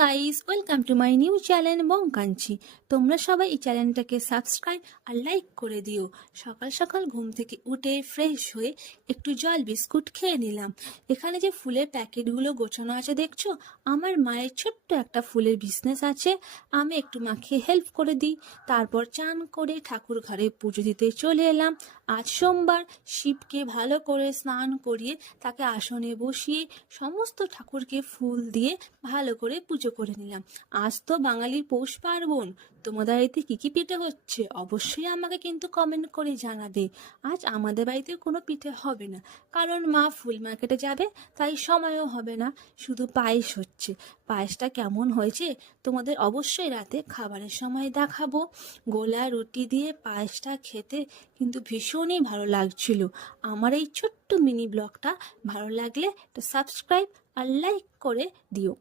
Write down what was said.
Guys, welcome to my new channel বংকাঞ্চি। তোমরা সবাই এই চ্যানেলটাকে সাবস্ক্রাইব আর লাইক করে দিও। সকাল সকাল ঘুম থেকে উঠে ফ্রেশ হয়ে একটু জল বিস্কুট খেয়ে নিলাম। এখানে যে ফুলের প্যাকেটগুলো গোছানো আছে দেখছো, আমার মায়ের ছোট্ট একটা ফুলের বিজনেস আছে, আমি একটু মাকে হেল্প করে দিই। তারপর চান করে ঠাকুর ঘরে পুজো দিতে চলে এলাম। আজ সোমবার, শিবকে ভালো করে স্নান করিয়ে তাকে আসনে বসিয়ে সমস্ত ঠাকুরকে ফুল দিয়ে ভালো করে পুজো করে নিলাম। আজ তো বাঙালির পৌষ পার্বণ। তোমাদের বাড়িতে কি কি পিঠে হচ্ছে অবশ্যই আমাকে কিন্তু কমেন্ট করে জানাবে। আজ আমাদের বাড়িতে কোনো পিঠে হবে না, কারণ মা ফুল মার্কেটে যাবে, তাই সময়ও হবে না। শুধু পায়েস হচ্ছে। পায়েসটা কেমন হয়েছে তোমাদের অবশ্যই রাতে খাবারের সময় দেখাবো। গোলা রুটি দিয়ে পায়েসটা খেতে কিন্তু ভীষণই ভালো লাগছিল। আমার এই ছোট্ট মিনি ব্লগটা ভালো লাগলে একটা সাবস্ক্রাইব আর লাইক করে দিও।